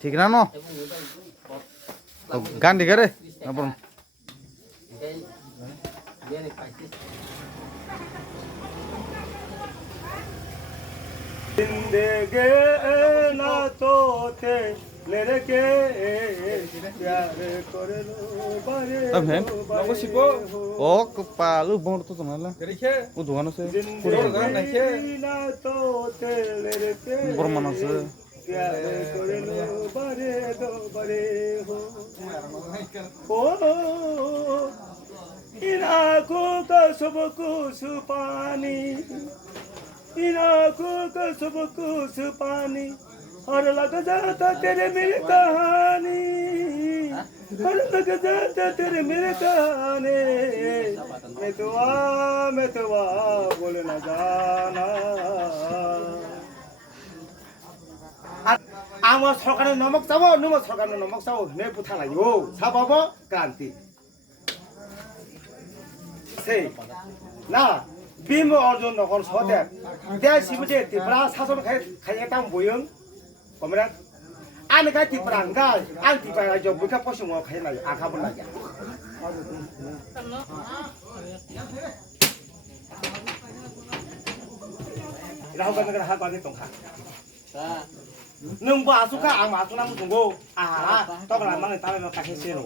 ঠিক না গান ঠিক রে আপন जिंदगी ना तोते मेरे के प्यार कर लो बारे ও পালু বড় তো তোমালা ও দোকান আছে जिंदगी ना तोते मेरे के বর্মান আছে प्यार कर लो बारे दो बारे हो ओ इन आँखों का सब कुछ पानी इन आँखों का सब कुछ पानी और लग जाता तेरे मेरे कहानी और लग जाता तेरे मेरे कहानी मैं तो आ बोले न जाना আমার সরকারের নমক চাবো সরকারের নমক চাবো নে পুথা লাগো সাবাব ক্রান্তি সেই না বিম অর্জন নকল সদে দে সিবুজে তিব্রা শাসন খাইয়ে তাম বইং কমরা আমি খাই তিব্রা গাল আং তিব্রা রাজ্য বুকা পশম খাই নাই আখা বলা যা রাহুল গান্ধী হা Gandhi Tankha nung ba asuka ang ma tu nam tunggu ah to kana mang ta me ka he se no